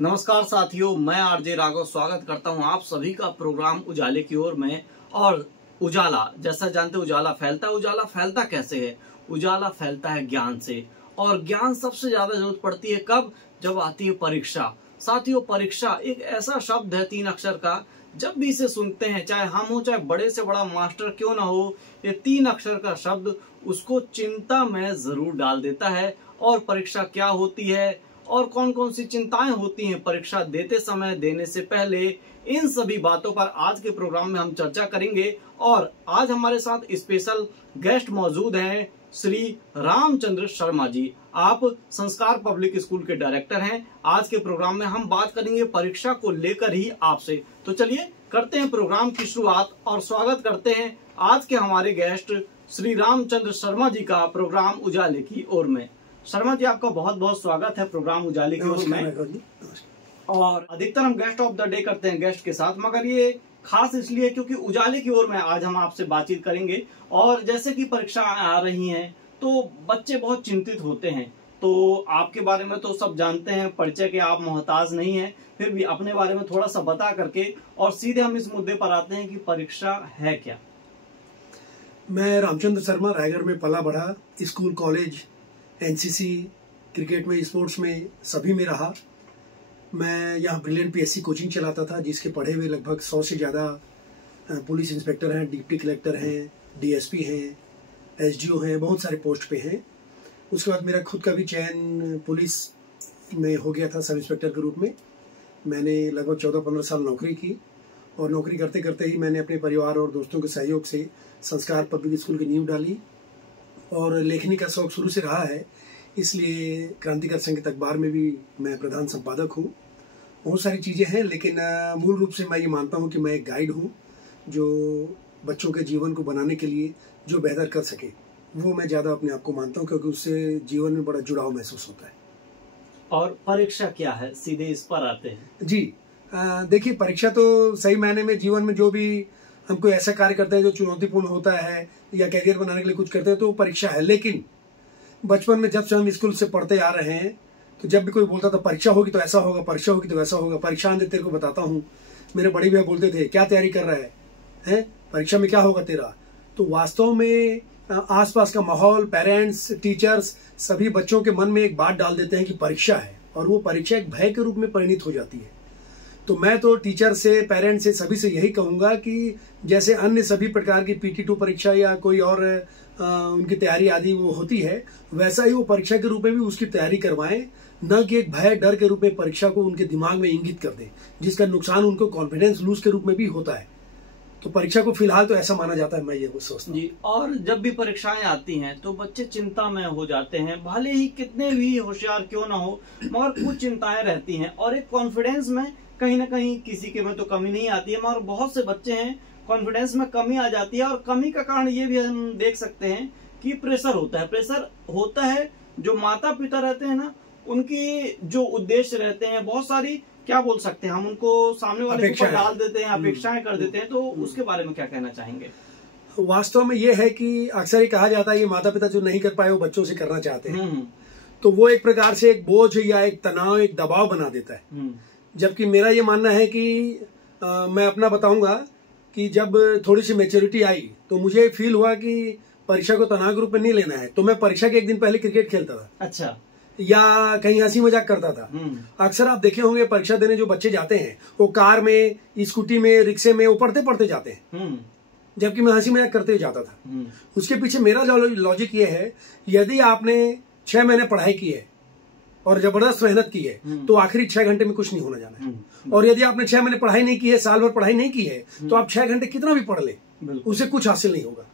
नमस्कार साथियों, मैं आरजे राघव स्वागत करता हूं आप सभी का प्रोग्राम उजाले की ओर में। और उजाला, जैसा जानते हैं, उजाला फैलता है। उजाला फैलता कैसे है? उजाला फैलता है ज्ञान से। और ज्ञान सबसे ज्यादा जरूरत पड़ती है कब? जब आती है परीक्षा। साथियों, परीक्षा एक ऐसा शब्द है 3 अक्षर का, जब भी इसे सुनते हैं, चाहे हम हो चाहे बड़े से बड़ा मास्टर क्यों ना हो, ये 3 अक्षर का शब्द उसको चिंता में जरूर डाल देता है। और परीक्षा क्या होती है और कौन कौन सी चिंताएं होती हैं परीक्षा देते समय, देने से पहले, इन सभी बातों पर आज के प्रोग्राम में हम चर्चा करेंगे। और आज हमारे साथ स्पेशल गेस्ट मौजूद हैं श्री रामचंद्र शर्मा जी। आप संस्कार पब्लिक स्कूल के डायरेक्टर हैं। आज के प्रोग्राम में हम बात करेंगे परीक्षा को लेकर ही आपसे। तो चलिए करते हैं प्रोग्राम की शुरुआत और स्वागत करते हैं आज के हमारे गेस्ट श्री रामचंद्र शर्मा जी का प्रोग्राम उजाले की ओर में। शर्मा जी, आपका बहुत बहुत स्वागत है प्रोग्राम उजाले की ओर में। और अधिकतर हम गेस्ट ऑफ द डे करते हैं गेस्ट के साथ, मगर ये खास इसलिए क्योंकि उजाले की ओर में आज हम आपसे बातचीत करेंगे। और जैसे कि परीक्षा आ रही हैं तो बच्चे बहुत चिंतित होते हैं। तो आपके बारे में तो सब जानते हैं, परिचय के आप मोहताज नहीं हैं, फिर भी अपने बारे में थोड़ा सा बता करके और सीधे हम इस मुद्दे पर आते हैं कि परीक्षा है क्या। मैं रामचंद्र शर्मा रायगढ़ में पला बढ़ा, स्कूल कॉलेज एनसीसी क्रिकेट में स्पोर्ट्स में सभी में रहा। मैं यहाँ ब्रिलियंट पीएससी कोचिंग चलाता था, जिसके पढ़े हुए लगभग 100 से ज़्यादा पुलिस इंस्पेक्टर हैं, डिप्टी कलेक्टर हैं, डीएसपी हैं, एसडीओ हैं, बहुत सारे पोस्ट पे हैं। उसके बाद मेरा खुद का भी चयन पुलिस में हो गया था, सब इंस्पेक्टर के रूप में। मैंने लगभग 14-15 साल नौकरी की और नौकरी करते करते ही मैंने अपने परिवार और दोस्तों के सहयोग से संस्कार पब्लिक स्कूल की नींव डाली। और लेखनी का शौक शुरू से रहा है, इसलिए क्रांतिकारी संगीत अखबार में भी मैं प्रधान संपादक हूँ। बहुत सारी चीज़ें हैं, लेकिन मूल रूप से मैं ये मानता हूँ कि मैं एक गाइड हूँ जो बच्चों के जीवन को बनाने के लिए जो बेहतर कर सके, वो मैं ज़्यादा अपने आप को मानता हूँ, क्योंकि उससे जीवन में बड़ा जुड़ाव महसूस होता है। और परीक्षा क्या है, सीधे इस पर आते हैं जी। देखिए, परीक्षा तो सही मायने में जीवन में जो भी हम कोई ऐसा कार्य करते हैं जो चुनौतीपूर्ण होता है या कैरियर बनाने के लिए कुछ करते हैं तो वो परीक्षा है। लेकिन बचपन में जब से हम स्कूल से पढ़ते आ रहे हैं तो जब भी कोई बोलता था परीक्षा होगी तो ऐसा होगा, परीक्षा होगी तो वैसा होगा, परीक्षा आने तेरे को बताता हूँ। मेरे बड़े भैया बोलते थे, क्या तैयारी कर रहा है, परीक्षा में क्या होगा तेरा। तो वास्तव में आसपास का माहौल, पेरेंट्स, टीचर्स सभी बच्चों के मन में एक बात डाल देते हैं कि परीक्षा है, और वो परीक्षा एक भय के रूप में परिणित हो जाती है। तो मैं तो टीचर से, पेरेंट्स से, सभी से यही कहूंगा कि जैसे अन्य सभी प्रकार की PT2 परीक्षा या कोई और उनकी तैयारी आदि वो होती है, वैसा ही वो परीक्षा के रूप में भी उसकी तैयारी करवाएं, न कि एक भय, डर के रूप में परीक्षा को उनके दिमाग में इंगित कर दें, जिसका नुकसान उनको कॉन्फिडेंस लूज के रूप में भी होता है। तो परीक्षा को फिलहाल तो ऐसा माना जाता है, मैं ये सोचता हूँ जी। और जब भी परीक्षाएं आती हैं तो बच्चे चिंता में हो जाते हैं, भले ही कितने भी होशियार क्यों ना हो, मगर कुछ चिंताएं रहती हैं। और एक कॉन्फिडेंस में कहीं ना कहीं, किसी के में तो कमी नहीं आती है, मगर बहुत से बच्चे हैं कॉन्फिडेंस में कमी आ जाती है। और कमी का कारण ये भी हम देख सकते हैं कि प्रेशर होता है। प्रेशर होता है, जो माता पिता रहते हैं ना, उनकी जो उद्देश्य रहते हैं, बहुत सारी, क्या बोल सकते हैं हम, उनको सामने वाले के ऊपर डाल देते हैं, अपेक्षाएं कर देते हैं। तो उसके बारे में क्या कहना चाहेंगे? वास्तव में ये है कि अक्सर ही कहा जाता है ये माता पिता जो नहीं कर पाए वो बच्चों से करना चाहते हैं, तो वो एक प्रकार से एक बोझ या एक तनाव, एक दबाव बना देता है। जबकि मेरा ये मानना है कि मैं अपना बताऊंगा कि जब थोड़ी सी मैच्योरिटी आई तो मुझे फील हुआ कि परीक्षा को तनाव के रूप में नहीं लेना है। तो मैं परीक्षा के एक दिन पहले क्रिकेट खेलता था, अच्छा, या कहीं हंसी मजाक करता था। अक्सर आप देखे होंगे परीक्षा देने जो बच्चे जाते हैं वो कार में, स्कूटी में, रिक्शे में, वो पढ़ते पढ़ते जाते हैं, जबकि मैं हंसी मजाक करते जाता था। उसके पीछे मेरा लॉजिक ये है, यदि आपने 6 महीने पढ़ाई की है और जबरदस्त मेहनत की है तो आखिरी 6 घंटे में कुछ नहीं होना जाना है। और यदि आपने 6 महीने पढ़ाई नहीं की है, साल भर पढ़ाई नहीं की है, तो आप 6 घंटे कितना भी पढ़ ले, उससे कुछ हासिल नहीं होगा।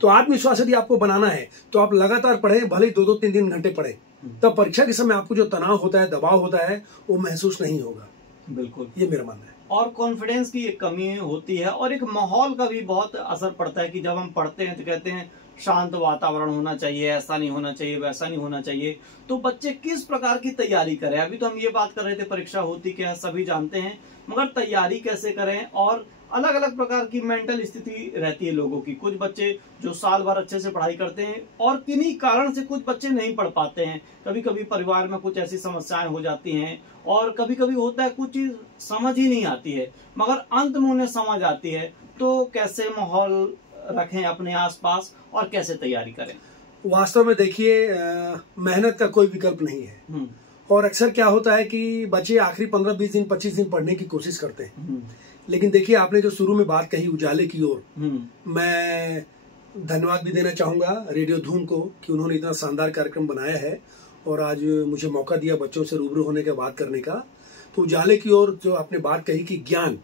तो आत्मविश्वास यदि आपको बनाना है तो आप लगातार पढ़ें, भले ही 2-2, 3-3 घंटे पढ़ें, तब परीक्षा के समय आपको जो तनाव होता है, दबाव होता है, वो महसूस नहीं होगा। बिल्कुल, ये मेरा मानना है। और कॉन्फिडेंस की एक कमी होती है और एक माहौल का भी बहुत असर पड़ता है कि जब हम पढ़ते हैं तो कहते हैं शांत वातावरण होना चाहिए, ऐसा नहीं होना चाहिए, वैसा नहीं होना चाहिए। तो बच्चे किस प्रकार की तैयारी करें? अभी तो हम ये बात कर रहे थे परीक्षा होती क्या है, सभी जानते हैं, मगर तैयारी कैसे करें? और अलग अलग प्रकार की मेंटल स्थिति रहती है लोगों की। कुछ बच्चे जो साल भर अच्छे से पढ़ाई करते हैं और किन्हीं कारण से कुछ बच्चे नहीं पढ़ पाते हैं। कभी कभी परिवार में कुछ ऐसी समस्याएं हो जाती हैं और कभी कभी होता है कुछ चीज समझ ही नहीं आती है, मगर अंत में उन्हें समझ आती है। तो कैसे माहौल रखें अपने आसपास और कैसे तैयारी करें? वास्तव में देखिए, मेहनत का कोई विकल्प नहीं है। और अक्सर क्या होता है कि बच्चे आखिरी 15-20 दिन 25 दिन पढ़ने की कोशिश करते हैं। लेकिन देखिए, आपने जो शुरू में बात कही उजाले की ओर, मैं धन्यवाद भी देना चाहूंगा रेडियो धूम को कि उन्होंने इतना शानदार कार्यक्रम बनाया है और आज मुझे मौका दिया बच्चों से रूबरू होने का, बात करने का। तो उजाले की ओर जो आपने बात कही कि ज्ञान,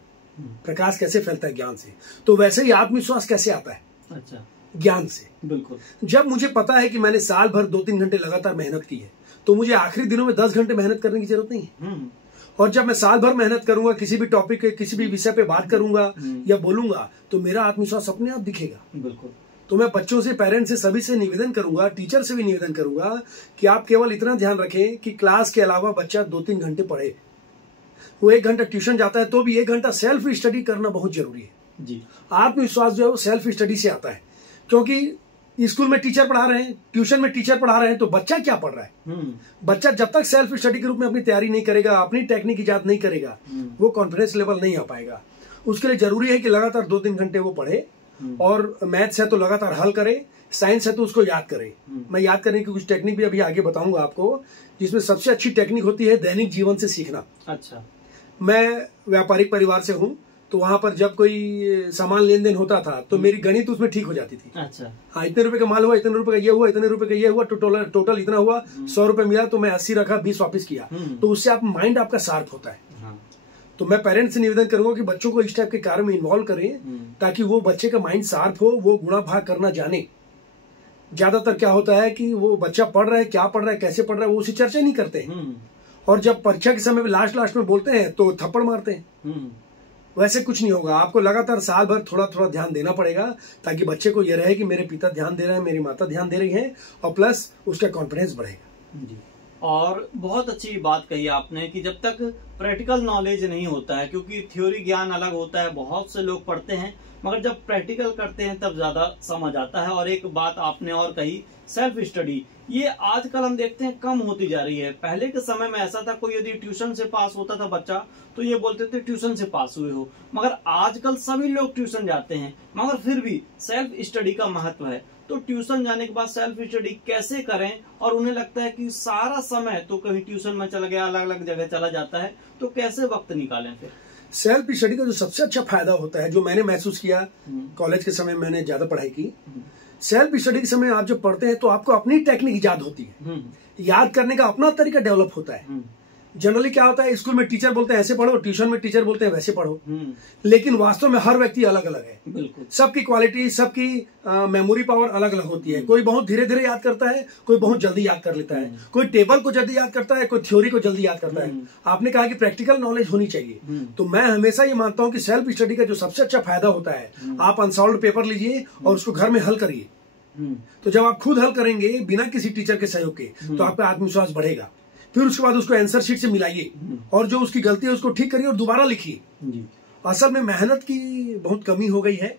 प्रकाश कैसे फैलता है ज्ञान से, तो वैसे ही आत्मविश्वास कैसे आता है? अच्छा, ज्ञान से। बिल्कुल। जब मुझे पता है कि मैंने साल भर 2-3 घंटे लगातार मेहनत की है, तो मुझे आखिरी दिनों में 10 घंटे मेहनत करने की जरूरत नहीं है। और जब मैं साल भर मेहनत करूंगा, किसी भी टॉपिक के किसी भी विषय पे बात करूंगा या बोलूंगा, तो मेरा आत्मविश्वास अपने आप दिखेगा। बिल्कुल। तो मैं बच्चों से, पेरेंट्स से, सभी से निवेदन करूंगा, टीचर से भी निवेदन करूंगा कि आप केवल इतना ध्यान रखें कि क्लास के अलावा बच्चा 2-3 घंटे पढ़े। वो 1 घंटा ट्यूशन जाता है तो भी 1 घंटा सेल्फ स्टडी करना बहुत जरूरी है जी। आत्मविश्वास जो है वो सेल्फ स्टडी से आता है, क्योंकि स्कूल में टीचर पढ़ा रहे हैं, ट्यूशन में टीचर पढ़ा रहे हैं, तो बच्चा क्या पढ़ रहा है? बच्चा जब तक सेल्फ स्टडी के रूप में अपनी तैयारी नहीं करेगा, अपनी टेक्निक ईजाद नहीं करेगा, वो कॉन्फिडेंस लेवल नहीं आ पाएगा। उसके लिए जरूरी है कि लगातार 2-3 घंटे वो पढ़े, और मैथ्स है तो लगातार हल करे, साइंस है तो उसको याद करे। मैं याद करने की कुछ टेक्निक भी अभी आगे बताऊंगा आपको, जिसमें सबसे अच्छी टेक्निक होती है दैनिक जीवन से सीखना। अच्छा, मैं व्यापारिक परिवार से हूँ, तो वहां पर जब कोई सामान लेन देन होता था तो मेरी गणित उसमें ठीक हो जाती थी। अच्छा, हाँ, इतने रुपए का माल हुआ, इतने रुपए का ये हुआ, इतने रुपए का ये हुआ, टोटल इतना हुआ, 100 रुपए मिला तो मैं 80 रखा, 20 वापस किया। तो उससे आप माइंड आपका शार्प होता है। तो मैं पेरेंट्स से निवेदन करूंगा कि बच्चों को इस टाइप के कार्य में इन्वॉल्व करें, ताकि वो बच्चे का माइंड शार्प हो, वो गुणा भाग करना जाने। ज्यादातर क्या होता है कि वो बच्चा पढ़ रहा है, क्या पढ़ रहा है, कैसे पढ़ रहा है, वो उससे चर्चा नहीं करते, और जब परीक्षा के समय में लास्ट में बोलते हैं तो थप्पड़ मारते हैं। वैसे कुछ नहीं होगा, आपको लगातार साल भर थोड़ा थोड़ा ध्यान देना पड़ेगा, ताकि बच्चे को यह रहे कि मेरे पिता ध्यान दे रहे हैं, मेरी माता ध्यान दे रही है, और प्लस उसका कॉन्फिडेंस बढ़ेगा जी। और बहुत अच्छी बात कही आपने कि जब तक प्रैक्टिकल नॉलेज नहीं होता है, क्योंकि थ्योरी ज्ञान अलग होता है, बहुत से लोग पढ़ते हैं, मगर जब प्रैक्टिकल करते हैं तब ज्यादा समझ आता है। और एक बात आपने और कही, सेल्फ स्टडी, ये आजकल हम देखते हैं कम होती जा रही है। पहले के समय में ऐसा था, कोई यदि ट्यूशन से पास होता था बच्चा तो ये बोलते थे ट्यूशन से पास हुए हो, मगर आजकल सभी लोग ट्यूशन जाते हैं, मगर फिर भी सेल्फ स्टडी का महत्व है। तो ट्यूशन जाने के बाद सेल्फ स्टडी कैसे करें? और उन्हें लगता है कि सारा समय तो कहीं ट्यूशन में चला गया, अलग अलग जगह चला जाता है, तो कैसे वक्त निकालें फिर? सेल्फ स्टडी का जो सबसे अच्छा फायदा होता है, जो मैंने महसूस किया, कॉलेज के समय मैंने ज्यादा पढ़ाई की, सेल्फ स्टडी के समय आप जब पढ़ते हैं तो आपको अपनी टेक्निक याद होती है, याद करने का अपना तरीका डेवलप होता है। जनरली क्या होता है, स्कूल में टीचर बोलते हैं ऐसे पढ़ो, ट्यूशन में टीचर बोलते हैं वैसे पढ़ो, लेकिन वास्तव में हर व्यक्ति अलग अलग है। बिल्कुल, सबकी क्वालिटी, सबकी मेमोरी पावर अलग अलग होती है। कोई बहुत धीरे धीरे याद करता है, कोई बहुत जल्दी याद कर लेता है, कोई टेबल को जल्दी याद करता है, कोई थ्योरी को जल्दी याद करता है। आपने कहा कि प्रैक्टिकल नॉलेज होनी चाहिए, तो मैं हमेशा ये मानता हूँ कि सेल्फ स्टडी का जो सबसे अच्छा फायदा होता है, आप अनसॉल्व्ड पेपर लीजिए और उसको घर में हल करिए। तो जब आप खुद हल करेंगे बिना किसी टीचर के सहयोग के, तो आपका आत्मविश्वास बढ़ेगा। फिर उसके बाद उसको आंसर शीट से मिलाइए और जो उसकी गलती है उसको ठीक करिए और दोबारा लिखिए। असल में मेहनत की बहुत कमी हो गई है,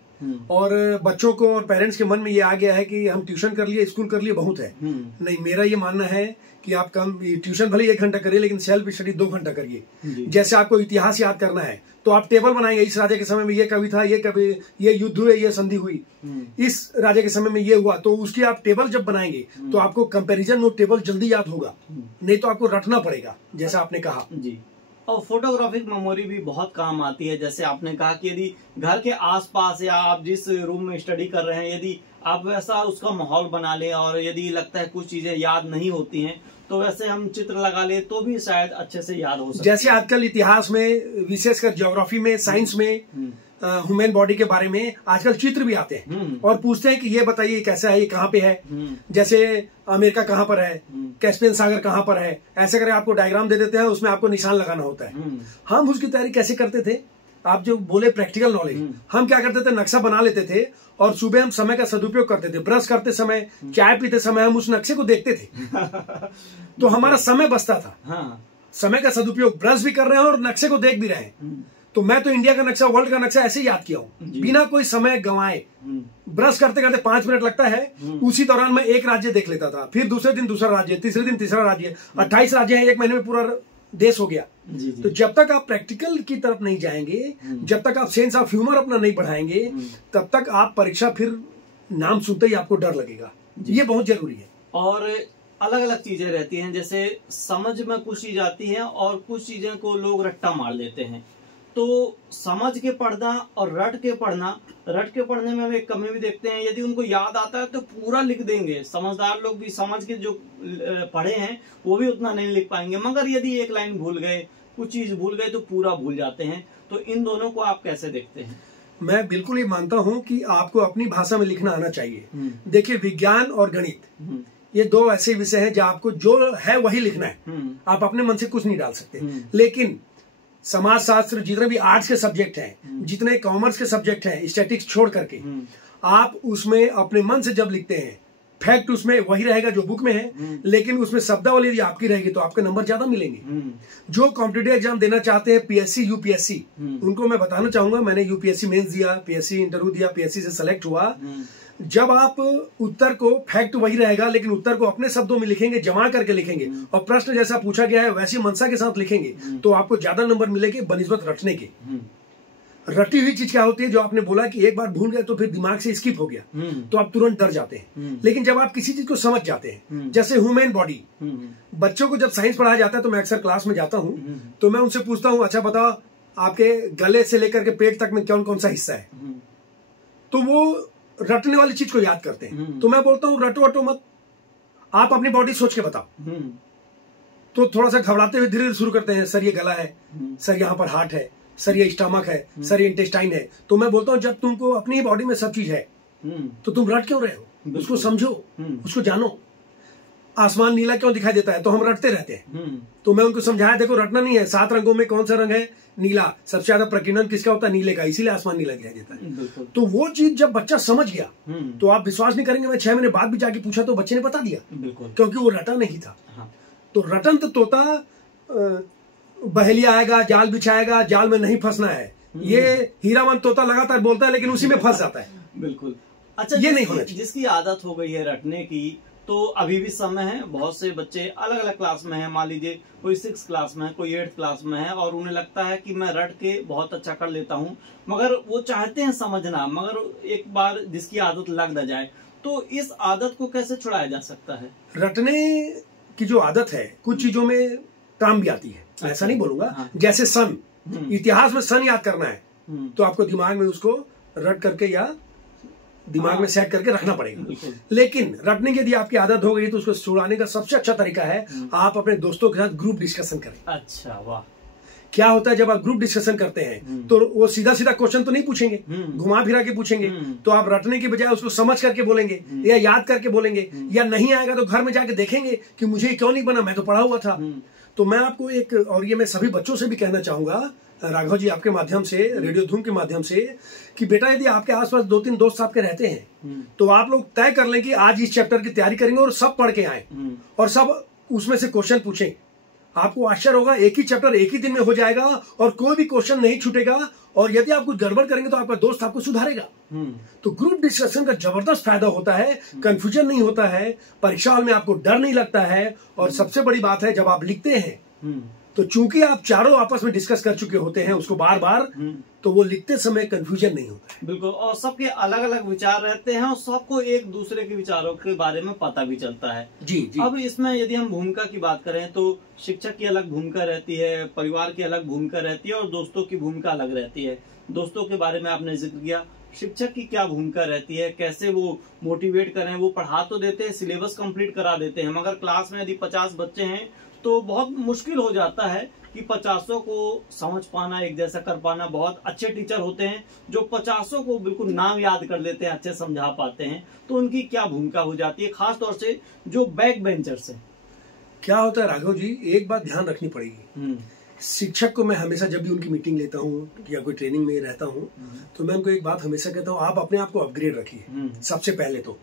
और बच्चों को और पेरेंट्स के मन में ये आ गया है कि हम ट्यूशन कर लिए, स्कूल कर लिए, बहुत है। नहीं, मेरा ये मानना है कि आप कम ट्यूशन भले 1 घंटा करिए, लेकिन सेल्फ स्टडी 2 घंटा करिए। जैसे आपको इतिहास याद करना है तो आप टेबल बनाएंगे, इस राजा के समय में ये कवि था, ये युद्ध हुए, ये संधि हुई, इस राजा के समय में ये हुआ, तो उसकी आप टेबल जब बनाएंगे तो आपको कंपैरिजन वो टेबल जल्दी याद होगा, नहीं तो आपको रटना पड़ेगा, जैसा आपने कहा जी। और फोटोग्राफिक मेमोरी भी बहुत काम आती है। जैसे आपने कहा कि यदि घर के आसपास या आप जिस रूम में स्टडी कर रहे हैं, यदि आप वैसा उसका माहौल बना लें, और यदि लगता है कुछ चीजें याद नहीं होती हैं तो वैसे हम चित्र लगा ले तो भी शायद अच्छे से याद हो सकते। जैसे आजकल इतिहास में, विशेषकर ज्योग्राफी में, साइंस में, ह्यूमन बॉडी के बारे में आजकल चित्र भी आते हैं और पूछते हैं कि ये बताइए कैसा है, ये कहाँ पे है, जैसे अमेरिका कहाँ पर है, कैस्पियन सागर कहाँ पर है, ऐसे करके आपको डायग्राम दे देते हैं, उसमें आपको निशान लगाना होता है। हम उसकी तैयारी कैसे करते थे? आप जो बोले प्रैक्टिकल नॉलेज, हम क्या करते थे, नक्शा बना लेते थे और सुबह हम समय का सदुपयोग करते थे। ब्रश करते समय, चाय पीते समय हम उस नक्शे को देखते थे तो हमारा समय बचता था। हाँ। समय का सदुपयोग, ब्रश भी कर रहे हैं और नक्शे को देख भी रहे हैं। तो मैं तो इंडिया का नक्शा, वर्ल्ड का नक्शा ऐसे ही याद किया हूँ, बिना कोई समय गंवाए। ब्रश करते करते 5 मिनट लगता है, उसी दौरान मैं एक राज्य देख लेता था, फिर दूसरे दिन दूसरा राज्य, तीसरे दिन तीसरा राज्य। 28 राज्य हैं, 1 महीने में पूरा देश हो गया। तो जब तक आप प्रैक्टिकल की तरफ नहीं जाएंगे, जब तक आप सेंस ऑफ ह्यूमर अपना नहीं बढ़ाएंगे, तब तक आप परीक्षा, फिर नाम सुनते ही आपको डर लगेगा। ये बहुत जरूरी है। और अलग अलग चीजें रहती हैं, जैसे समझ में कुछ चीज आती है और कुछ चीजें को लोग रट्टा मार लेते हैं। तो समझ के पढ़ना और रट के पढ़ने में हम एक कमी भी देखते हैं। यदि उनको याद आता है तो पूरा लिख देंगे, समझदार लोग भी समझ के जो पढ़े हैं वो भी उतना नहीं लिख पाएंगे। मगर यदि एक लाइन भूल गए, कुछ चीज भूल गए तो पूरा भूल जाते हैं। तो इन दोनों को आप कैसे देखते हैं? मैं बिल्कुल ये मानता हूं कि आपको अपनी भाषा में लिखना आना चाहिए। देखिए, विज्ञान और गणित ये 2 ऐसे विषय हैं जहां आपको जो है वही लिखना है। आप अपने मन से कुछ नहीं डाल सकते। लेकिन समाज शास्त्र, जितने भी आर्ट्स के सब्जेक्ट हैं, जितने कॉमर्स के सब्जेक्ट हैं, स्टैटिक्स छोड़ करके, आप उसमें अपने मन से जब लिखते हैं, फैक्ट उसमें वही रहेगा जो बुक में है, लेकिन उसमें शब्दावली यदि आपकी रहेगी तो आपके नंबर ज्यादा मिलेंगे। जो कॉम्पिटिटिव एग्जाम देना चाहते हैं, पीएससी, यूपीएससी, उनको मैं बताना चाहूंगा, मैंने यूपीएससी मेंस दिया, पीएससी इंटरव्यू दिया, पीएससी से सेलेक्ट हुआ। जब आप उत्तर को, फैक्ट वही रहेगा लेकिन उत्तर को अपने शब्दों में लिखेंगे, जमा करके लिखेंगे और प्रश्न जैसा पूछा गया है वैसी मंशा के साथ लिखेंगे, तो आपको ज्यादा नंबर मिलेंगे बनिस्बत रटने के। रटी हुई चीज क्या होती है, जो आपने बोला कि एक बार भूल गए तो फिर दिमाग से स्किप हो गया, तो आप तुरंत डर जाते हैं। लेकिन जब आप किसी चीज को समझ जाते हैं, जैसे ह्यूमन बॉडी, बच्चों को जब साइंस पढ़ाया जाता है तो मैं अक्सर क्लास में जाता हूँ, तो मैं उनसे पूछता हूँ, अच्छा बताओ आपके गले से लेकर के पेट तक में कौन कौन सा हिस्सा है। तो वो रटने वाली चीज को याद करते हैं। तो मैं बोलता हूँ रटो वटो मत, आप अपनी बॉडी सोच के बताओ। तो थोड़ा सा घबराते हुए धीरे धीरे शुरू करते हैं, सर ये गला है, सर यहाँ पर हार्ट है, सर ये स्टमक है, सर ये इंटेस्टाइन है। तो मैं बोलता हूँ जब तुमको अपनी बॉडी में सब चीज है तो तुम रट क्यों रहे हो, उसको समझो, उसको जानो। आसमान नीला क्यों दिखाई देता है, तो हम रटते रहते हैं। तो मैं उनको समझाया, देखो रटना नहीं है, 7 रंगों में कौन सा रंग है, नीला। सबसे ज्यादा प्रकीर्णन किसका होता है, नीले का, इसीलिए आसमान नीला दिखाई देता है। तो वो चीज जब बच्चा समझ गया तो आप विश्वास नहीं करेंगे, मैं 6 महीने बाद भी जाके पूछा तो बच्चे ने बता दिया, क्योंकि वो रटा नहीं था। तो रटन तो तोता बहेलिया आएगा, जाल बिछाएगा, जाल में नहीं फंसना है। ये हीरामन तोता लगातार बोलता है लेकिन उसी में फंस जाता है। बिल्कुल। अच्छा, ये नहीं होना चाहिए। जिसकी आदत हो गई है रटने की, तो अभी भी समय है, बहुत से बच्चे अलग अलग क्लास में हैं, मान लीजिए कोई 6th क्लास में है, कोई 8th क्लास में है, और उन्हें लगता है कि मैं रट के बहुत अच्छा कर लेता हूं, मगर वो चाहते हैं समझना, मगर एक बार जिसकी आदत लग न जाए, तो इस आदत को कैसे छुड़ाया जा सकता है? रटने की जो आदत है कुछ चीजों में काम भी आती है, ऐसा नहीं बोलूंगा। हाँ। जैसे सन, इतिहास में सन याद करना है तो आपको दिमाग में उसको रट करके या दिमाग में सेट करके रखना पड़ेगा। लेकिन रटने की यदि आपकी आदत हो गई तो उसको छुड़ाने का सबसे अच्छा तरीका है आप अपने दोस्तों के साथ ग्रुप डिस्कशन करें। अच्छा, वाह। क्या होता है जब आप ग्रुप डिस्कशन करते हैं तो वो सीधा सीधा क्वेश्चन तो नहीं पूछेंगे, घुमा फिरा के पूछेंगे। तो आप रटने की बजाय उसको समझ करके बोलेंगे या याद करके बोलेंगे, या नहीं आएगा तो घर में जाके देखेंगे कि मुझे क्यों नहीं बना, मैं तो पढ़ा हुआ था। तो मैं आपको एक, और ये मैं सभी बच्चों से भी कहना चाहूंगा राघव जी, आपके माध्यम से, रेडियो धूम के माध्यम से, कि बेटा यदि आपके आसपास 2-3 दोस्त आपके रहते हैं तो आप लोग तय कर लें कि आज इस चैप्टर की तैयारी करेंगे और सब पढ़ के आए और सब उसमें से क्वेश्चन पूछें। आपको आश्चर्य होगा, एक ही चैप्टर एक ही दिन में हो जाएगा और कोई भी क्वेश्चन नहीं छूटेगा। और यदि आप कुछ गड़बड़ करेंगे तो आपका दोस्त आपको सुधारेगा। तो ग्रुप डिस्कशन का जबरदस्त फायदा होता है, कंफ्यूजन नहीं होता है, परीक्षा हॉल में आपको डर नहीं लगता है। और सबसे बड़ी बात है, जब आप लिखते हैं तो चूंकि आप चारों आपस में डिस्कस कर चुके होते हैं उसको बार बार, तो वो लिखते समय कंफ्यूजन नहीं होता। बिल्कुल। और सबके अलग अलग विचार रहते हैं और सबको एक दूसरे के विचारों के बारे में पता भी चलता है। जी। अब इसमें यदि हम भूमिका की बात करें तो शिक्षक की अलग भूमिका रहती है, परिवार की अलग भूमिका रहती है और दोस्तों की भूमिका अलग रहती है। दोस्तों के बारे में आपने जिक्र किया, शिक्षक की क्या भूमिका रहती है, कैसे वो मोटिवेट करें? वो पढ़ा तो देते हैं, सिलेबस कंप्लीट करा देते हैं, मगर क्लास में यदि 50 बच्चे हैं तो बहुत मुश्किल हो जाता है कि 50 को समझ पाना, एक जैसा कर पाना। बहुत अच्छे टीचर होते हैं जो 50 को बिल्कुल नाम याद कर लेते हैं, अच्छे समझा पाते हैं। तो उनकी क्या भूमिका हो जाती है, खास तौर से जो बैक बेंचर्स हैं? क्या होता है राघव जी, एक बात ध्यान रखनी पड़ेगी शिक्षक को मैं हमेशा जब भी उनकी मीटिंग लेता हूँ या कोई ट्रेनिंग में रहता हूँ तो मैं उनको एक बात हमेशा कहता हूँ, आप अपने आप को अपग्रेड रखिए। सबसे पहले तो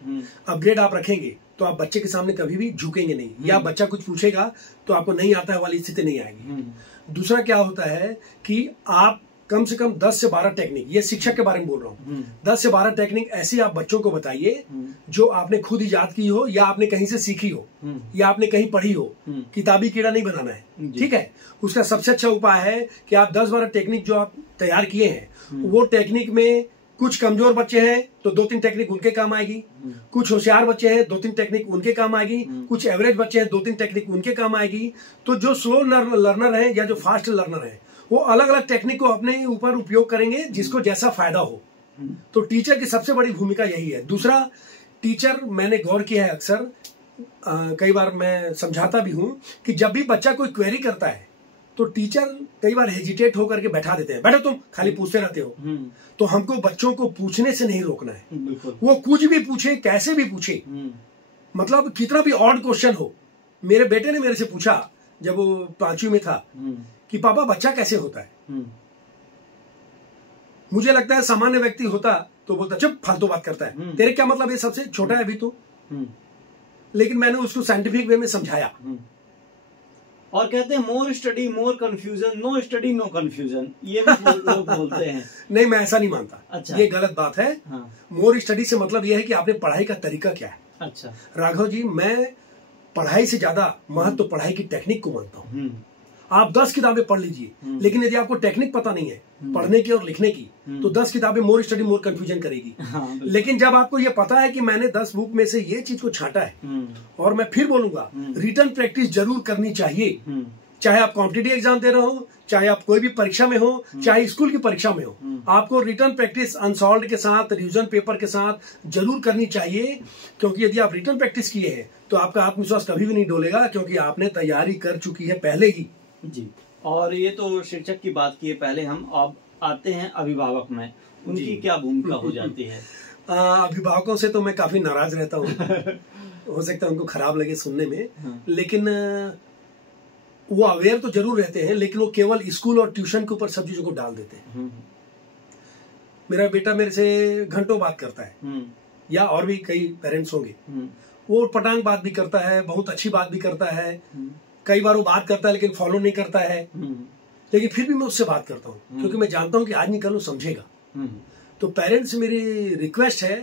अपग्रेड आप रखेंगे तो आप बच्चे के सामने कभी भी झुकेंगे नहीं, या बच्चा कुछ पूछेगा तो आपको नहीं आता है वाली स्थिति नहीं आएगी। दूसरा क्या होता है कि आप कम से कम 10 से 12 टेक्निक, ये शिक्षक के बारे में बोल रहा हूँ, 10 से 12 टेक्निक ऐसी आप बच्चों को बताइए जो आपने खुद इजाद की हो या आपने कहीं से सीखी हो या आपने कहीं पढ़ी हो। किताबी कीड़ा नहीं बनाना है, ठीक है। उसका सबसे अच्छा उपाय है कि आप 10-12 टेक्निक जो आप तैयार किए हैं वो टेक्निक में कुछ कमजोर बच्चे हैं तो 2-3 टेक्निक उनके काम आएगी, कुछ होशियार बच्चे हैं 2-3 टेक्निक उनके काम आएगी, कुछ एवरेज बच्चे हैं 2-3 टेक्निक उनके काम आएगी। तो जो स्लो लर्नर है या जो फास्ट लर्नर है वो अलग अलग टेक्निक को अपने ऊपर उपयोग करेंगे जिसको जैसा फायदा हो। तो टीचर की सबसे बड़ी भूमिका यही है। दूसरा, टीचर मैंने गौर किया है अक्सर, कई बार मैं समझाता भी हूं कि जब भी बच्चा कोई क्वेरी करता है तो टीचर कई बार हेजिटेट होकर के बैठा देते हैं, बैठो तुम खाली पूछते रहते हो। तो हमको बच्चों को पूछने से नहीं रोकना है, वो कुछ भी पूछे कैसे भी पूछे, मतलब कितना भी ऑड क्वेश्चन हो। मेरे बेटे ने मेरे से पूछा जब वो 5वीं में था कि पापा बच्चा कैसे होता है। मुझे लगता है सामान्य व्यक्ति होता तो बोलता चुप फालतू बात करता है, तेरे क्या मतलब, ये सबसे छोटा है अभी तो। लेकिन मैंने उसको साइंटिफिक वे में समझाया। और कहते हैं more study more confusion, no study no confusion, ये भी लोग बोलते हैं। नहीं, मैं ऐसा नहीं मानता। अच्छा, ये गलत बात है। हाँ। मोर स्टडी से मतलब ये है कि आपने पढ़ाई का तरीका क्या है। अच्छा राघव जी, मैं पढ़ाई से ज्यादा महत्व तो पढ़ाई की टेक्निक को मानता हूँ। आप 10 किताबें पढ़ लीजिए लेकिन यदि आपको टेक्निक पता नहीं है पढ़ने की और लिखने की तो 10 किताबें मोर स्टडी मोर कंफ्यूजन करेगी। हाँ, लेकिन जब आपको ये पता है कि मैंने 10 बुक में से ये चीज को छांटा है, और मैं फिर बोलूंगा रिटन प्रैक्टिस जरूर करनी चाहिए। चाहे आप कॉम्पिटिटिव एग्जाम दे रहे हो, चाहे आप कोई भी परीक्षा में हो, चाहे स्कूल की परीक्षा में हो, आपको रिटन प्रैक्टिस अनसॉल्व्ड के साथ, रिवीजन पेपर के साथ जरूर करनी चाहिए। क्योंकि यदि आप रिटन प्रैक्टिस किए हैं तो आपका आत्मविश्वास कभी भी नहीं डोलेगा, क्योंकि आपने तैयारी कर चुकी है पहले ही। जी, और ये तो शिक्षक की बात की है। पहले हम अब आते हैं अभिभावक में, उनकी क्या भूमिका हो जाती है? अभिभावकों से तो मैं काफी नाराज रहता हूँ। हो सकता है उनको खराब लगे सुनने में। हाँ। लेकिन वो अवेयर तो जरूर रहते हैं, लेकिन वो केवल स्कूल और ट्यूशन के ऊपर सब चीजों को डाल देते हैं। मेरा बेटा मेरे से घंटों बात करता है, या और भी कई पेरेंट्स होंगे, वो पटांग बात भी करता है, बहुत अच्छी बात भी करता है। कई बार वो बात करता है लेकिन फॉलो नहीं करता है, लेकिन फिर भी मैं उससे बात करता हूँ क्योंकि मैं जानता हूँ कि आज नहीं कल वो समझेगा। तो पेरेंट्स से मेरी रिक्वेस्ट है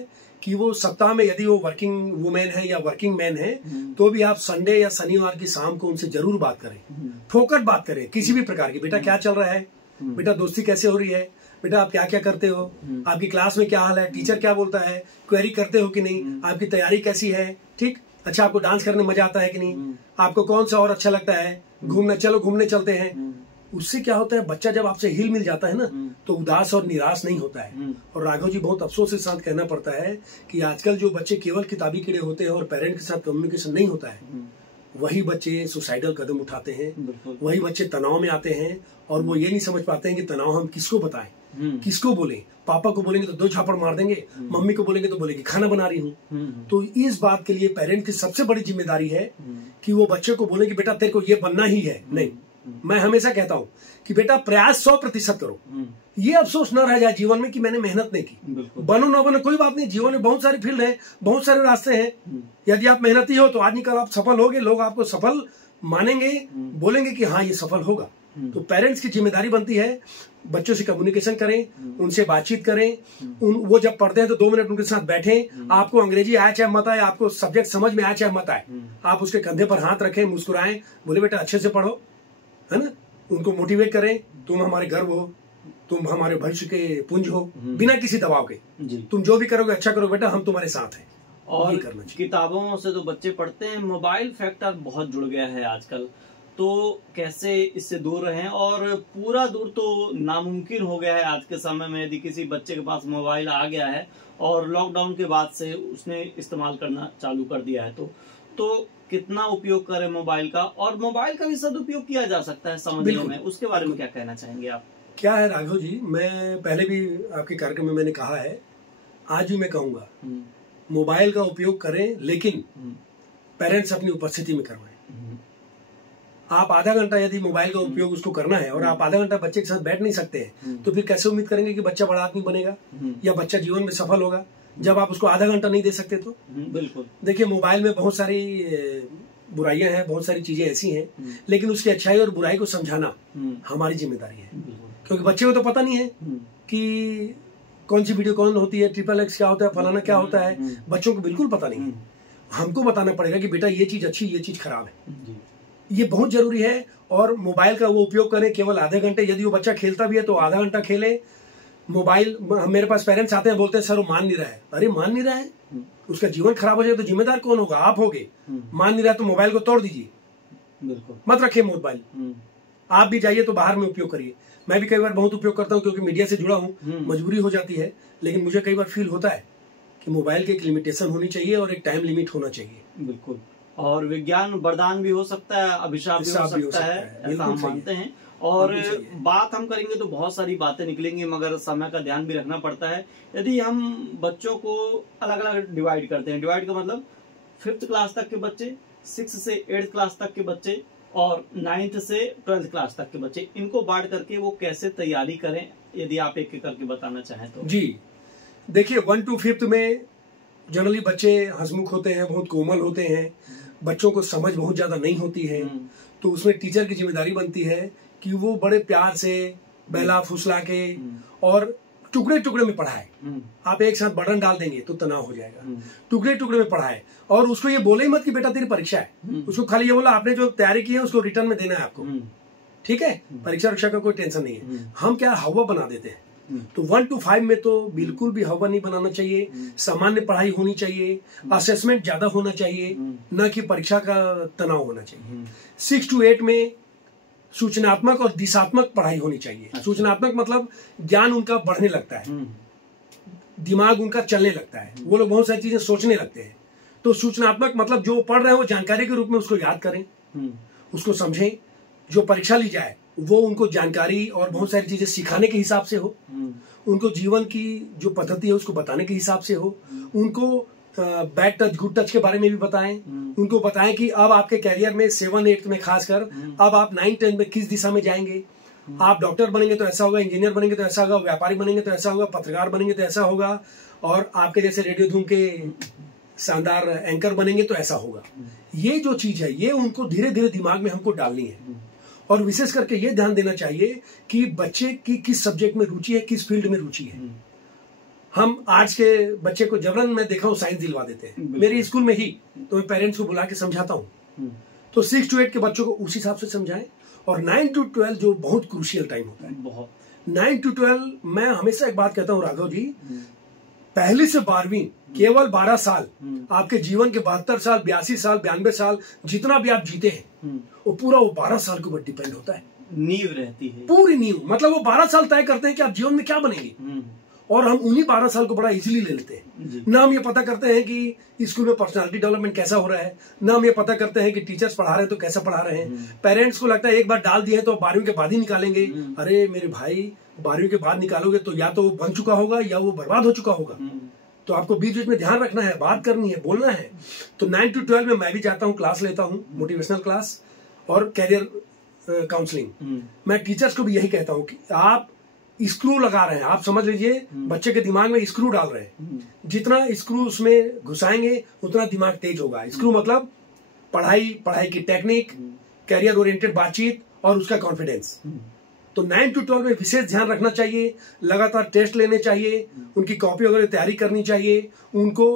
कि वो सप्ताह में, यदि वो वर्किंग वुमेन है या वर्किंग मैन है, तो भी आप संडे या शनिवार की शाम को उनसे जरूर बात करें, फोकट बात करें किसी भी प्रकार की। बेटा क्या चल रहा है, बेटा दोस्ती कैसे हो रही है, बेटा आप क्या क्या करते हो, आपकी क्लास में क्या हाल है, टीचर क्या बोलता है, क्वेरी करते हो कि नहीं, आपकी तैयारी कैसी है, ठीक, अच्छा आपको डांस करने में मजा आता है कि नहीं, आपको कौन सा और अच्छा लगता है, घूमना, चलो घूमने चलते हैं। उससे क्या होता है, बच्चा जब आपसे हिल मिल जाता है ना तो उदास और निराश नहीं होता है। और राघव जी, बहुत अफसोस के साथ कहना पड़ता है कि आजकल जो बच्चे केवल किताबी कीड़े होते हैं और पेरेंट के साथ कम्युनिकेशन नहीं होता है, वही बच्चे सुसाइडल कदम उठाते हैं, वही बच्चे तनाव में आते हैं, और वो ये नहीं समझ पाते हैं कि तनाव हम किसको बताएं, किसको बोले। पापा को बोलेंगे तो 2 झापड़ मार देंगे, मम्मी को बोलेंगे तो बोलेगी खाना बना रही हूँ। तो इस बात के लिए पेरेंट की सबसे बड़ी जिम्मेदारी है कि वो बच्चे को बोले कि बेटा तेरे को ये बनना ही है। नहीं, मैं हमेशा कहता हूँ कि बेटा प्रयास 100% करो, ये अफसोस न रह जाए जीवन में कि मैंने मेहनत नहीं की। बनो न बनो कोई बात नहीं, जीवन में बहुत सारी फील्ड है, बहुत सारे रास्ते हैं। यदि आप मेहनती हो तो आज निकल आप सफल होगे, लोग आपको सफल मानेंगे, बोलेंगे कि हाँ ये सफल होगा। तो पेरेंट्स की जिम्मेदारी बनती है बच्चों से कम्युनिकेशन करें, उनसे बातचीत करें। वो जब पढ़ते हैं तो 2 मिनट उनके साथ बैठें। आपको अंग्रेजी आए चाहे मत आए, आपको सब्जेक्ट समझ में आए चाहे मत आए, आप उसके कंधे पर हाथ रखें, मुस्कुराएं, बोले बेटा अच्छे से पढ़ो, है ना। उनको मोटिवेट करें, तुम हमारे गर्व हो, तुम हमारे भविष्य के पुंज हो, बिना किसी दबाव के। तुम जो भी करोगे अच्छा करो बेटा, हम तुम्हारे साथ हैं। और किताबों से तो बच्चे पढ़ते हैं, मोबाइल फैक्टर बहुत जुड़ गया है आजकल, तो कैसे इससे दूर रहें? और पूरा दूर तो नामुमकिन हो गया है आज के समय में। यदि किसी बच्चे के पास मोबाइल आ गया है और लॉकडाउन के बाद से उसने इस्तेमाल करना चालू कर दिया है, तो कितना उपयोग करें मोबाइल का? और मोबाइल का भी सदुपयोग किया जा सकता है समझने में, उसके बारे में क्या कहना चाहेंगे आप? क्या है राघव जी, मैं पहले भी आपके कार्यक्रम में मैंने कहा है, आज भी मैं कहूंगा, मोबाइल का उपयोग करें लेकिन पेरेंट्स अपनी उपस्थिति में करवाएं। आप आधा घंटा यदि मोबाइल का उपयोग उसको करना है और आप आधा घंटा बच्चे के साथ बैठ नहीं सकते हैं, तो फिर कैसे उम्मीद करेंगे कि बच्चा बड़ा आदमी बनेगा या बच्चा जीवन में सफल होगा जब आप उसको आधा घंटा नहीं दे सकते? तो बिल्कुल। देखिए, मोबाइल में बहुत सारी बुराइयां हैं, बहुत सारी चीजें ऐसी हैं, लेकिन उसकी अच्छाई और बुराई को समझाना हमारी जिम्मेदारी है, क्योंकि बच्चे को तो पता नहीं है कि कौन सी वीडियो कौन होती है, XXX क्या होता है, फलाना क्या होता है, बच्चों को बिल्कुल पता नहीं है। हमको बताना पड़ेगा कि बेटा ये चीज अच्छी, ये चीज खराब है, ये बहुत जरूरी है। और मोबाइल का वो उपयोग करें केवल आधे घंटे। यदि वो बच्चा खेलता भी है तो आधा घंटा खेले। मोबाइल, मेरे पास पेरेंट्स आते हैं, बोलते हैं सर वो मान नहीं रहा है। अरे मान नहीं रहा है, उसका जीवन खराब हो जाए तो जिम्मेदार कौन होगा? आप होगे। मान नहीं रहा तो मोबाइल को तोड़ दीजिए, बिल्कुल मत रखिए मोबाइल। आप भी जाइए तो बाहर में उपयोग करिए। मैं भी कई बार बहुत उपयोग करता हूँ क्योंकि मीडिया से जुड़ा हूँ, मजबूरी हो जाती है, लेकिन मुझे कई बार फील होता है कि मोबाइल की एक लिमिटेशन होनी चाहिए और एक टाइम लिमिट होना चाहिए। बिल्कुल। और विज्ञान वरदान भी हो सकता है, अभिशाप भी हो सकता है, ऐसा हम मानते हैं। और बात हम करेंगे तो बहुत सारी बातें निकलेंगी, मगर समय का ध्यान भी रखना पड़ता है। यदि हम बच्चों को अलग अलग डिवाइड करते हैं, डिवाइड का मतलब 5th क्लास तक के बच्चे, 6 से 8th क्लास तक के बच्चे और 9th से 12th क्लास तक के बच्चे, इनको बांट करके वो कैसे तैयारी करें, यदि आप एक एक करके बताना चाहें तो। जी देखिए, 1 to 5th में जनरली बच्चे हंसमुख होते हैं, बहुत कोमल होते हैं, बच्चों को समझ बहुत ज्यादा नहीं होती है, तो उसमें टीचर की जिम्मेदारी बनती है कि वो बड़े प्यार से बहला फुसला के और टुकड़े टुकड़े में पढ़ाए। आप एक साथ बटन डाल देंगे तो तनाव हो जाएगा। टुकड़े टुकड़े में पढ़ाए और उसको ये बोले ही मत कि बेटा तेरी परीक्षा है। उसको खाली ये बोला आपने जो तैयारी की है उसको रिटर्न में देना है आपको, ठीक है? परीक्षा का कोई टेंशन नहीं है। हम क्या हवा बना देते हैं। तो 1 to 5 में तो बिल्कुल भी हवा नहीं बनाना चाहिए। सामान्य पढ़ाई होनी चाहिए, असेसमेंट ज्यादा होना चाहिए, न कि परीक्षा का तनाव होना चाहिए। 6 to 8 में सूचनात्मक और दिशात्मक पढ़ाई होनी चाहिए। अच्छा। सूचनात्मक मतलब ज्ञान उनका बढ़ने लगता है, दिमाग उनका चलने लगता है, वो लोग बहुत सारी चीजें सोचने लगते हैं। तो सूचनात्मक मतलब जो पढ़ रहे हो जानकारी के रूप में उसको याद करें, उसको समझें। जो परीक्षा ली जाए वो उनको जानकारी और बहुत सारी चीजें सिखाने के हिसाब से हो, उनको जीवन की जो पद्धति है उसको बताने के हिसाब से हो, उनको बैड टच गुड टच के बारे में भी बताएं, उनको बताएं कि अब आपके कैरियर में 7, 8 में खासकर अब आप 9, 10 में किस दिशा में जाएंगे। आप डॉक्टर बनेंगे तो ऐसा होगा, इंजीनियर बनेंगे तो ऐसा होगा, व्यापारी बनेंगे तो ऐसा होगा, पत्रकार बनेंगे तो ऐसा होगा, और आपके जैसे रेडियो धूम के शानदार एंकर बनेंगे तो ऐसा होगा। ये जो चीज है ये उनको धीरे धीरे दिमाग में हमको डालनी है। और विशेष करके ये ध्यान देना चाहिए कि बच्चे की किस सब्जेक्ट में रुचि है, किस फील्ड में रुचि है। हम आज के बच्चे को जबरन, मैं देखा हूँ, साइंस दिलवा देते हैं। मेरे स्कूल में ही तो मैं पेरेंट्स को बुला के समझाता हूँ। तो 6 to 8 के बच्चों को उस हिसाब से समझाएं। और 9 to 12 जो बहुत क्रूशियल टाइम होता है, बहुत 9 to 12 मैं हमेशा एक बात कहता हूँ राघव जी, पहली से 12वीं केवल 12 साल, आपके जीवन के 72 साल, 82 साल, 92 साल जितना भी आप जीते हैं वो पूरा वो 12 साल के ऊपर डिपेंड होता है। नींव रहती है, पूरी नींव। मतलब वो 12 साल तय करते हैं कि आप जीवन में क्या बनेंगे। और हम उन्हीं 12 साल को बड़ा इजीली ले लेते हैं। ना हम ये पता करते हैं कि स्कूल में पर्सनालिटी डेवलपमेंट कैसा हो रहा है, ना हम ये पता करते हैं कि टीचर्स पढ़ा रहे हैं तो कैसा पढ़ा रहे हैं। पेरेंट्स को लगता है एक बार डाल दिए तो 12वीं के बाद ही निकालेंगे। अरे मेरे भाई, 12वीं के बाद निकालोगे तो या तो वो बन चुका होगा या वो बर्बाद हो चुका होगा। तो आपको बीच बीच में ध्यान रखना है, बात करनी है, बोलना है। तो 9 to 12 में मैं भी जाता हूँ, क्लास लेता हूँ, मोटिवेशनल क्लास और कैरियर काउंसलिंग। मैं टीचर्स को भी यही कहता हूँ कि आप स्क्रू लगा रहे हैं, आप समझ लीजिए बच्चे के दिमाग में स्क्रू डाल रहे हैं। जितना स्क्रू उसमें घुसाएंगे उतना दिमाग तेज होगा। स्क्रू मतलब पढ़ाई की टेक्निक, कैरियर ओरिएंटेड बातचीत और उसका कॉन्फिडेंस। तो 9 to 12 में विशेष ध्यान रखना चाहिए। लगातार टेस्ट लेने चाहिए, उनकी कॉपी वगैरह तैयारी करनी चाहिए। उनको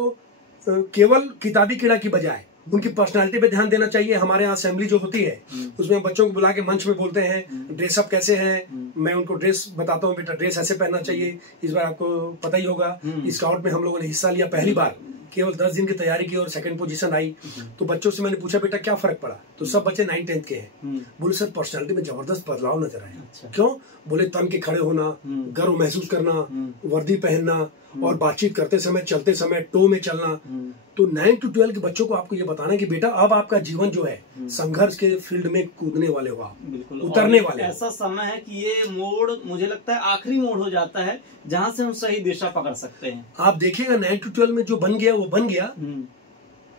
केवल किताबी कीड़ा की बजाय उनकी पर्सनालिटी पे ध्यान देना चाहिए। हमारे यहाँ असेंबली जो होती है उसमें बच्चों को बुला के मंच में बोलते हैं ड्रेसअप कैसे है। मैं उनको ड्रेस बताता हूँ, बेटा ड्रेस ऐसे पहनना चाहिए। इस बार आपको पता ही होगा स्काउट में हम लोगों ने हिस्सा लिया पहली बार, केवल 10 दिन की तैयारी की और 2nd पोजीशन आई। तो बच्चों से मैंने पूछा बेटा क्या फर्क पड़ा, तो सब बच्चे 9, 10 के हैं। बोले सर पर्सनालिटी में जबरदस्त बदलाव नजर आया। अच्छा। क्यों? बोले तन के खड़े होना, गर्व महसूस करना, वर्दी पहनना और बातचीत करते समय, चलते समय टो में चलना। तो 9 to 12 के बच्चों को आपको ये बताना है कि बेटा अब आपका जीवन जो है संघर्ष के फील्ड में कूदने वाले हो, आप बिल्कुल उतरने वाले। ऐसा समय है कि ये मोड़, मुझे लगता है आखिरी मोड़ हो जाता है जहां से हम सही दिशा पकड़ सकते हैं। आप देखिएगा 9 to 12 में जो बन गया वो बन गया,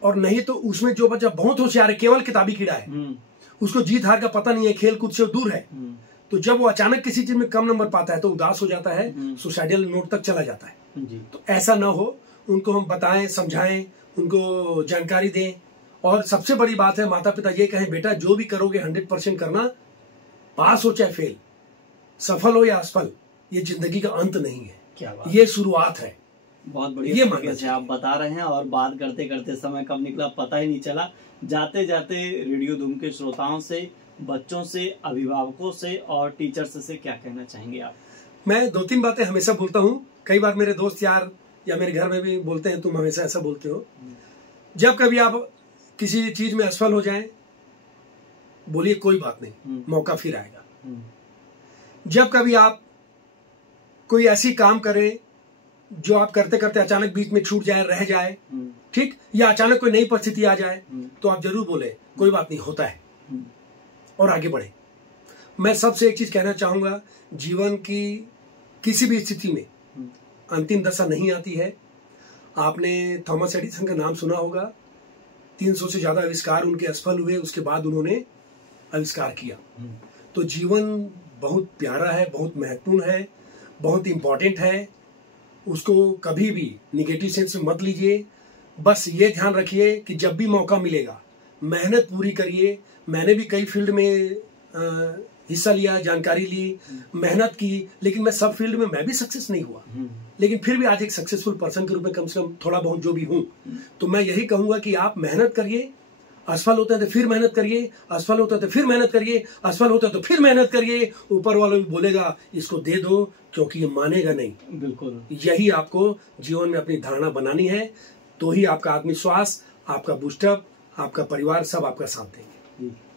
और नहीं तो उसमें जो बच्चा बहुत होशियार है, केवल किताबी कीड़ा है, उसको जीत हार का पता नहीं है, खेल कूद से दूर है, तो जब वो अचानक किसी चीज में कम नंबर पाता है तो उदास हो जाता है, सुसाइडल नोट तक चला जाता है। तो ऐसा ना हो, उनको हम बताएं, समझाएं, उनको जानकारी दें। और सबसे बड़ी बात है, माता पिता ये कहें बेटा जो भी करोगे 100% करना, पास हो चाहे फेल, सफल हो या असफल, ये जिंदगी का अंत नहीं है, क्या बात, ये शुरुआत है। बहुत बढ़िया तरीके से आप बता रहे हैं और बात करते करते समय कब निकला पता ही नहीं चला। जाते जाते रेडियो धूम के श्रोताओं से, बच्चों से, अभिभावकों से और टीचर्स से क्या कहना चाहेंगे आप? मैं 2-3 बातें हमेशा बोलता हूँ, कई बार मेरे दोस्त यार या मेरे घर में भी बोलते हैं, तुम हमेशा ऐसा बोलते हो। जब कभी आप किसी चीज में असफल हो जाएं, बोलिए कोई बात नहीं, मौका फिर आएगा। जब कभी आप कोई ऐसी काम करें जो आप करते करते अचानक बीच में छूट जाए, रह जाए, ठीक, या अचानक कोई नई परिस्थिति आ जाए, तो आप जरूर बोले कोई बात नहीं, होता है, और आगे बढ़े। मैं सबसे एक चीज कहना चाहूंगा, जीवन की किसी भी स्थिति में अंतिम दशा नहीं आती है। आपने थॉमस एडिसन का नाम सुना होगा, 300 से ज्यादा आविष्कार उनके असफल हुए, उसके बाद उन्होंने आविष्कार किया। तो जीवन बहुत प्यारा है, बहुत महत्वपूर्ण है, बहुत इंपॉर्टेंट है। उसको कभी भी निगेटिव सेंस में मत लीजिए। बस ये ध्यान रखिए कि जब भी मौका मिलेगा मेहनत पूरी करिए। मैंने भी कई फील्ड में हिस्सा लिया, जानकारी ली, मेहनत की, लेकिन मैं सब फील्ड में मैं भी सक्सेस नहीं हुआ, लेकिन फिर भी आज एक सक्सेसफुल पर्सन के रूप में कम से कम थोड़ा बहुत जो भी हूं। तो मैं यही कहूंगा कि आप मेहनत करिए, असफल होते हैं तो फिर मेहनत करिए, असफल होता है तो फिर मेहनत करिए, असफल होता है तो फिर मेहनत करिए। ऊपर वाला भी बोलेगा इसको दे दो, क्योंकि ये मानेगा नहीं। बिल्कुल, यही आपको जीवन में अपनी धारणा बनानी है, तो ही आपका आत्मविश्वास, आपका बूस्टअप, आपका परिवार सब आपका साथ देंगे।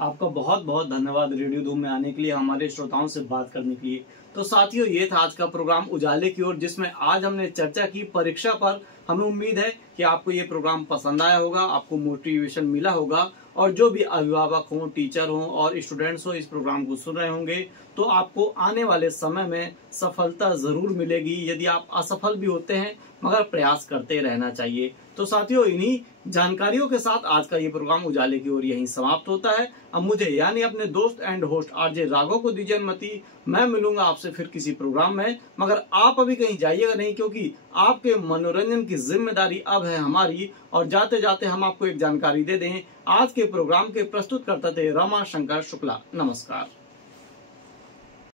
आपका बहुत बहुत धन्यवाद रेडियो धूम में आने के लिए, हमारे श्रोताओं से बात करने के लिए। तो साथियों, ये था आज का प्रोग्राम उजाले की ओर, जिसमें आज हमने चर्चा की परीक्षा पर। हमें उम्मीद है कि आपको ये प्रोग्राम पसंद आया होगा, आपको मोटिवेशन मिला होगा, और जो भी अभिभावक हों, टीचर हों और स्टूडेंट्स हो इस प्रोग्राम को सुन रहे होंगे, तो आपको आने वाले समय में सफलता जरूर मिलेगी। यदि आप असफल भी होते हैं मगर प्रयास करते रहना चाहिए। तो साथियों, इन्हीं जानकारियों के साथ आज का ये प्रोग्राम उजाले की ओर यहीं समाप्त होता है। अब मुझे यानी अपने दोस्त एंड होस्ट आरजे राघव को दीजिए अनुमति। मैं मिलूंगा आपसे फिर किसी प्रोग्राम में, मगर आप अभी कहीं जाइएगा नहीं, क्योंकि आपके मनोरंजन की जिम्मेदारी अब है हमारी। और जाते जाते हम आपको एक जानकारी दे दें, आज के प्रोग्राम के प्रस्तुत करते थे रमा शंकर शुक्ला। नमस्कार।